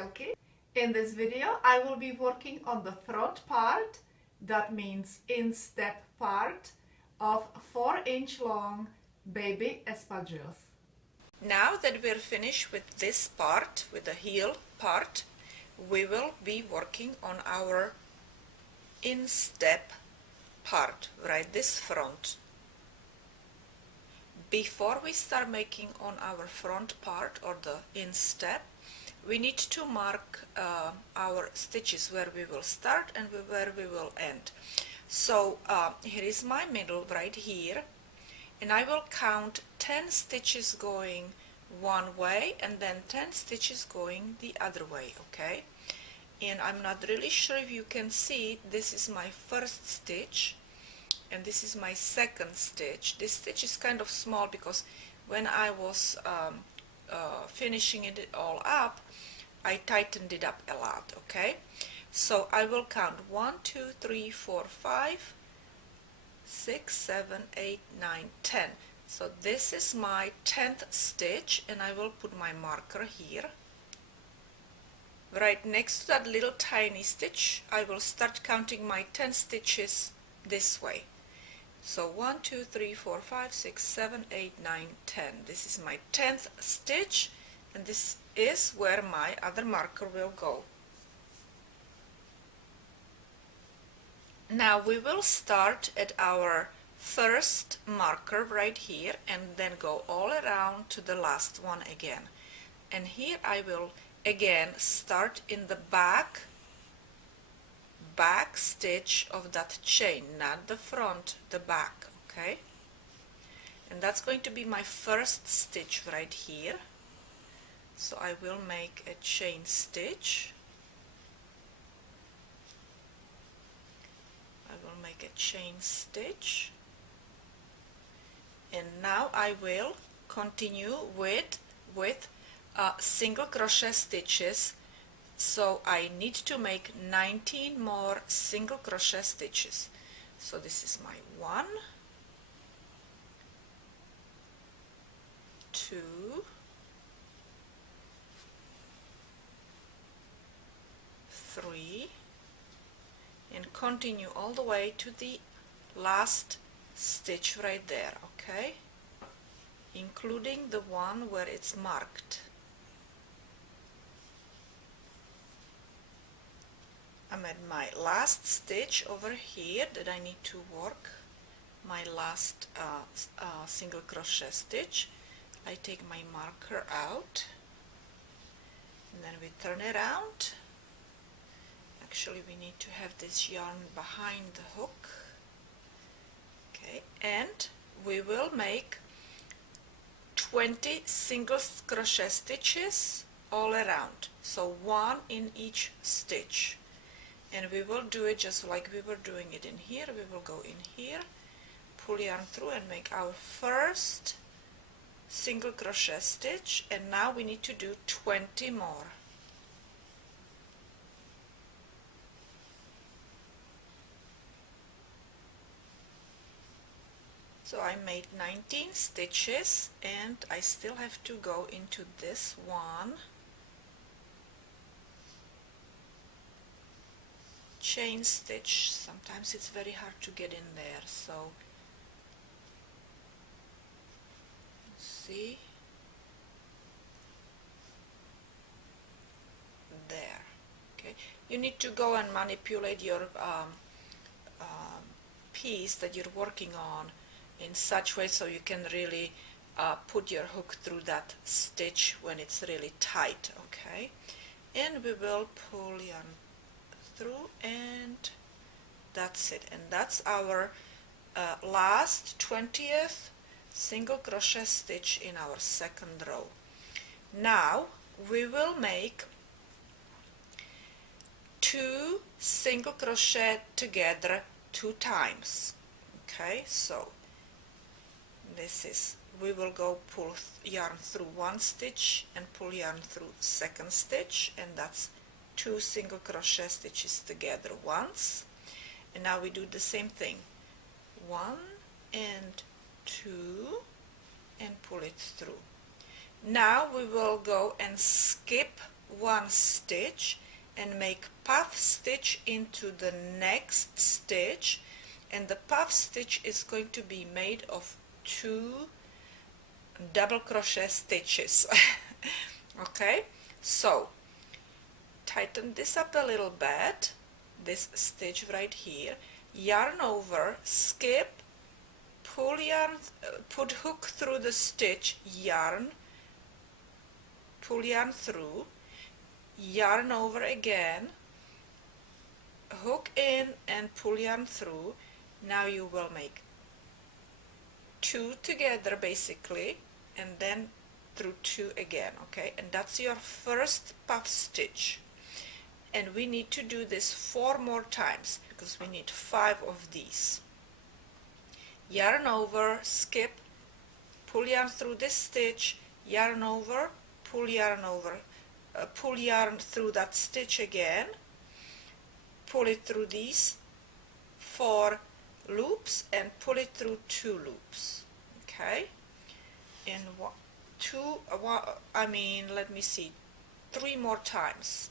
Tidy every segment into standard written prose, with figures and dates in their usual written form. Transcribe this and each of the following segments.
HandMadeRukodelky. In this video, I will be working on the front part, that means instep part, of 4-inch long baby espadrilles. Now that we're finished with this part, with the heel part, we will be working on our instep part, right, this front. Before we start making on our front part or the instep, we need to mark our stitches where we will start and where we will end. So here is my middle right here, and I will count 10 stitches going one way and then 10 stitches going the other way, okay? And I'm not really sure if you can see, this is my first stitch and this is my second stitch. This stitch is kind of small because when I was finishing it all up, I tightened it up a lot, okay? So I will count 1, 2, 3, 4, 5, 6, 7, 8, 9, 10. So this is my 10th stitch, and I will put my marker here. Right next to that little tiny stitch, I will start counting my 10 stitches this way. So 1, 2, 3, 4, 5, 6, 7, 8, 9, 10. This is my 10th stitch, and this is where my other marker will go. Now we will start at our first marker right here and then go all around to the last one again. And here I will again start in the back stitch of that chain, not the front, the back, okay? And that's going to be my first stitch right here. So I will make a chain stitch. I will make a chain stitch. And now I will continue with single crochet stitches. So I need to make 19 more single crochet stitches. So this is my 1, 2, 3, and continue all the way to the last stitch right there, okay? Including the one where it's marked. I'm at my last stitch over here that I need to work, my last single crochet stitch. I take my marker out and then we turn it around. Actually, we need to have this yarn behind the hook, okay, and we will make 20 single crochet stitches all around, so 1 in each stitch. And we will do it just like we were doing it in here. We will go in here, pull yarn through and make our first single crochet stitch, and now we need to do 20 more. So I made 19 stitches and I still have to go into this one, chain stitch. Sometimes it's very hard to get in there, so see there, okay? You need to go and manipulate your piece that you're working on in such way so you can really put your hook through that stitch when it's really tight, okay? And we will pull yarn through, and that's it, and that's our last 20th single crochet stitch in our second row. Now we will make 2 single crochet together 2 times, okay? So this is, we will go pull yarn through 1 stitch and pull yarn through second stitch, and that's 2 single crochet stitches together once. And now we do the same thing, 1 and 2, and pull it through. Now we will go and skip one stitch and make puff stitch into the next stitch, and the puff stitch is going to be made of 2 double crochet stitches. Okay, so tighten this up a little bit, this stitch right here, yarn over, skip, pull yarn, put hook through the stitch, yarn, pull yarn through, yarn over again, hook in and pull yarn through. Now you will make 2 together basically, and then through 2 again, okay, and that's your first puff stitch. And we need to do this 4 more times because we need 5 of these. Yarn over, skip, pull yarn through this stitch, yarn over, pull yarn over, pull yarn through that stitch again, pull it through these 4 loops and pull it through 2 loops, okay, and 3 more times.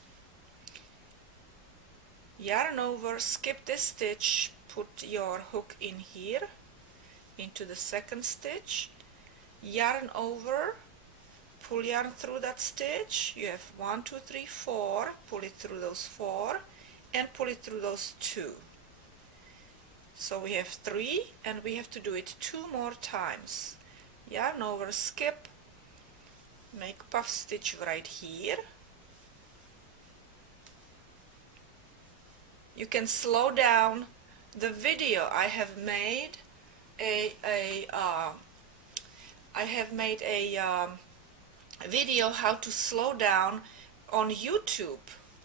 Yarn over, skip this stitch, put your hook in here into the second stitch, yarn over, pull yarn through that stitch. You have 1, 2, 3, 4, pull it through those 4 and pull it through those 2. So we have 3 and we have to do it 2 more times. Yarn over, skip, make puff stitch right here. You can slow down the video. I have made a video how to slow down on YouTube.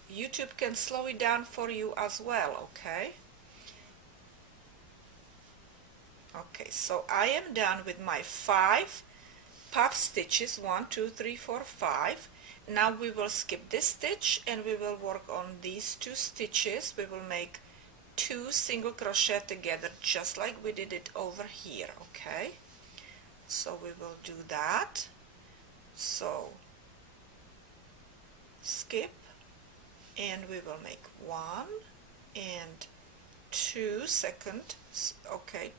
YouTube can slow it down for you as well, okay? Okay, so I am done with my 5 puff stitches, 1, 2, 3, 4, 5. Now we will skip this stitch and we will work on these 2 stitches. We will make 2 single crochet together just like we did it over here, okay? So we will do that. So skip and we will make 1 and 2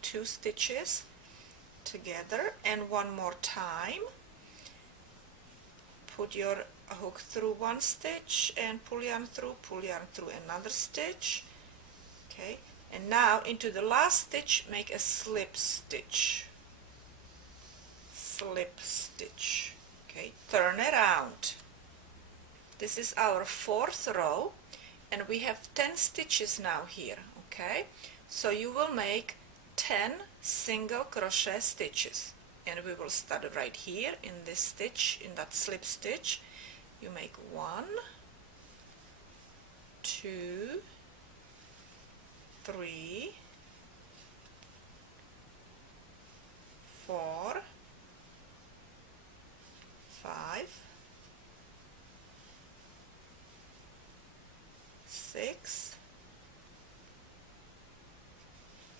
2 stitches together, and 1 more time. Put your hook through 1 stitch and pull yarn through another stitch, okay, and now into the last stitch make a slip stitch, okay, turn around. This is our 4th row and we have 10 stitches now here, okay, so you will make 10 single crochet stitches. And we will start right here in this stitch, in that slip stitch. You make 1, 2, 3, 4, 5, 6,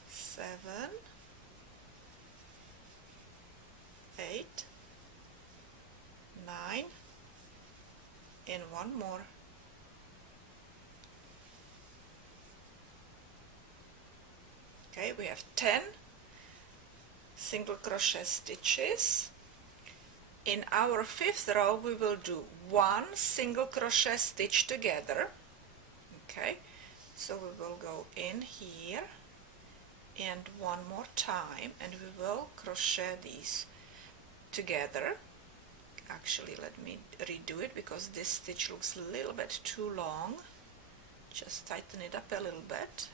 7, 8, 9, and 1 more. Okay, we have 10 single crochet stitches. In our 5th row we will do 1 single crochet stitch together. Okay, so we will go in here and 1 more time and we will crochet these together. Actually, let me redo it because this stitch looks a little bit too long. Just tighten it up a little bit.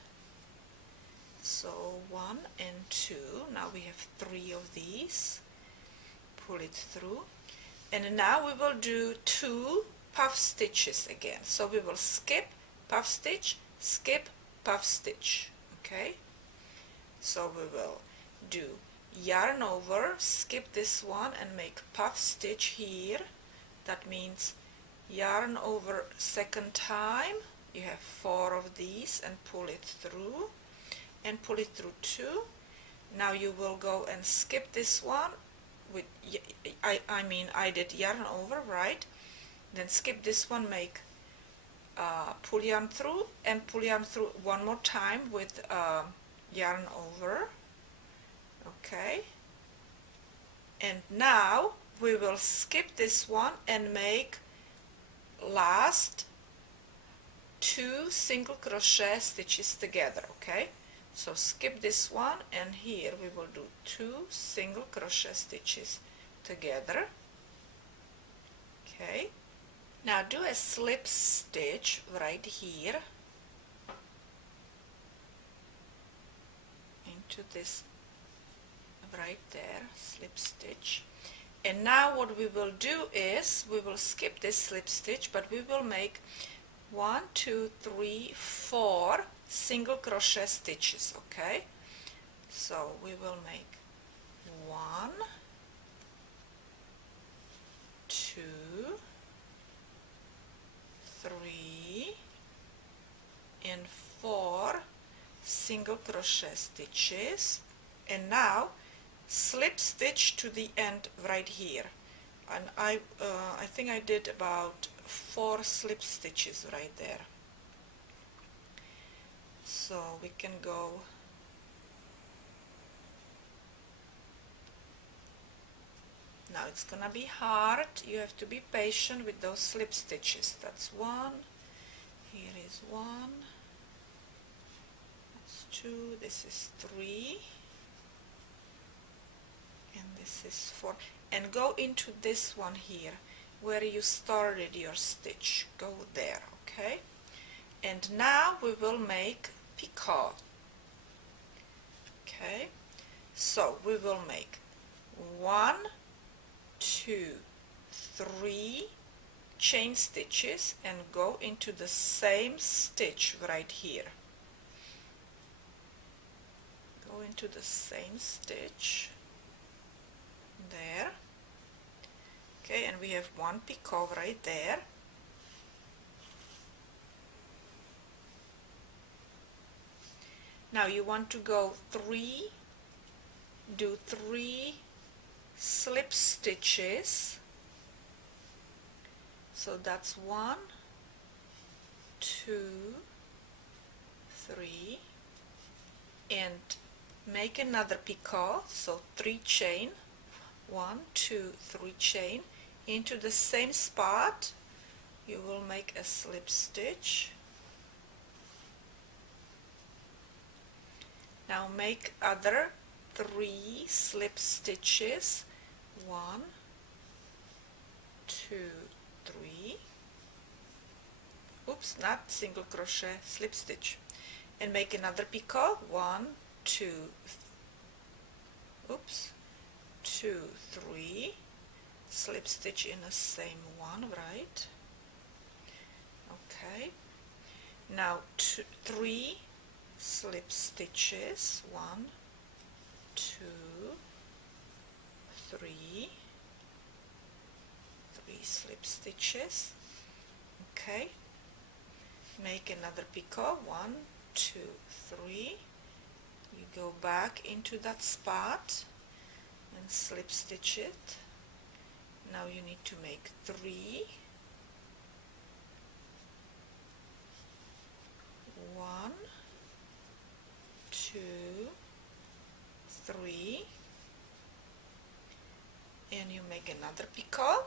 So 1 and 2. Now we have 3 of these. Pull it through. And now we will do 2 puff stitches again. So we will skip, puff stitch, skip, puff stitch. Okay? So we will do yarn over, skip this one and make puff stitch here. That means yarn over second time. You have 4 of these and pull it through and pull it through 2. Now you will go and skip this one with, I did yarn over, right? Then skip this one, make pull yarn through and pull yarn through one more time with yarn over. Okay, and now we will skip this one and make last 2 single crochet stitches together. Okay, so skip this one, and here we will do 2 single crochet stitches together. Okay, now do a slip stitch right here into this, right there, slip stitch. And now what we will do is we will skip this slip stitch, but we will make 1, 2, 3, 4 single crochet stitches. Okay, so we will make 1, 2, 3 and 4 single crochet stitches, and now slip stitch to the end right here. And I think I did about 4 slip stitches right there, so we can go now. It's gonna be hard, you have to be patient with those slip stitches. That's 1, here is 1, that's 2, this is 3, and this is 4, and go into this one here where you started your stitch, go there. Okay, and now we will make picot. Okay, so we will make 1, 2, 3 chain stitches and go into the same stitch right here. Go into the same stitch there. Okay, and we have 1 picot right there. Now you want to go 3, do 3 slip stitches, so that's 1, 2, 3, and make another picot, so 3 chain, 1, 2, 3 chain into the same spot. You will make a slip stitch. Now make other 3 slip stitches, 1, 2, 3, oops, not single crochet, slip stitch, and make another picot, 1, 2, oops, 2, 3, slip stitch in the same one, right? Okay, now 3 slip stitches, 1, 2, 3 slip stitches. Okay, make another picot, 1, 2, 3, you go back into that spot and slip stitch it. Now you need to make 3, 1, 2, 3, and you make another picot,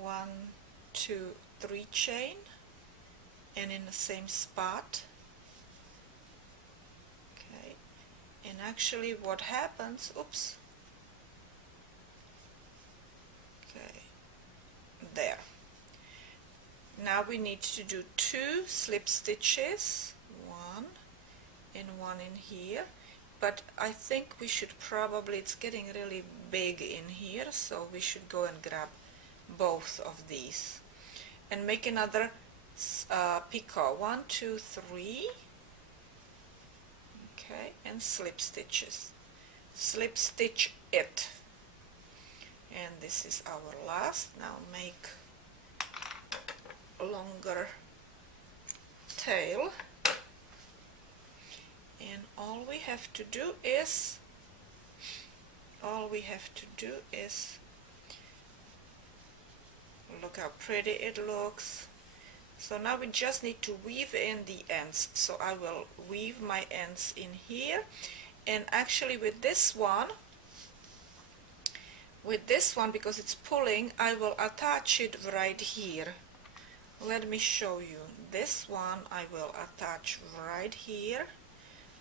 1, 2, 3 chain, and in the same spot. Okay, and actually what happens, oops, okay, there. Now we need to do 2 slip stitches, 1 and 1 in here, but I think we should probably, it's getting really big in here, so we should go and grab both of these and make another picot, 1, 2, 3, okay, and slip stitches, slip stitch it, and this is our last. Now make a longer tail, and all we have to do is Look how pretty it looks. So now we just need to weave in the ends. So I will weave my ends in here, and actually with this one, because it's pulling, I will attach it right here. Let me show you. This one I will attach right here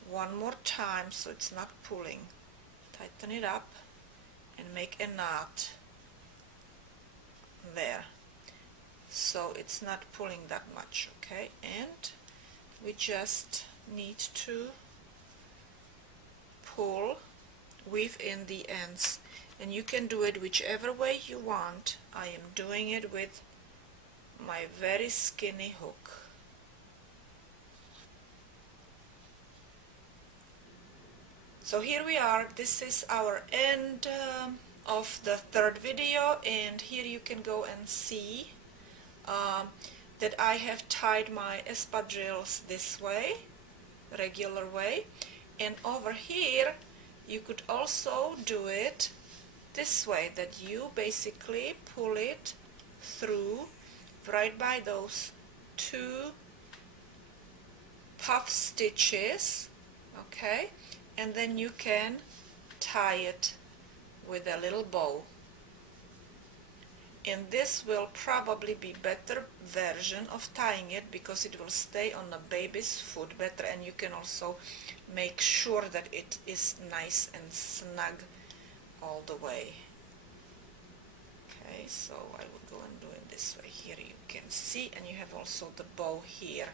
one more time so it's not pulling. Tighten it up and make a knot there so it's not pulling that much, okay? And we just need to pull, weave in the ends, and you can do it whichever way you want. I am doing it with my very skinny hook. So here we are. This is our end of the third video, and here you can go and see that I have tied my espadrilles this way, regular way, and over here you could also do it this way, that you basically pull it through right by those two puff stitches, okay, and then you can tie it with a little bow. And this will probably be better version of tying it because it will stay on the baby's foot better, and you can also make sure that it is nice and snug all the way. Okay, so I would go and do it this way. Here you can see, and you have also the bow here.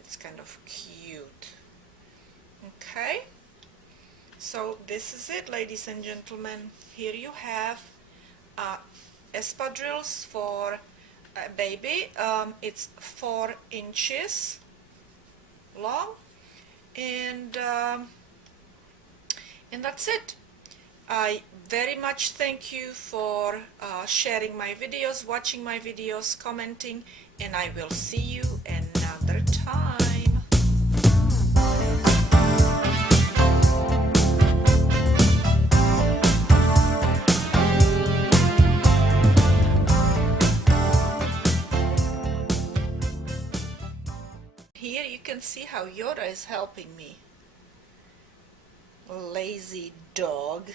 It's kind of cute. Okay, so this is it, ladies and gentlemen. Here you have espadrilles for a baby. It's 4 inches long, and that's it. I very much thank you for sharing my videos, watching my videos, commenting, and I will see you another time. Here you can see how Yoda is helping me. Lazy dog.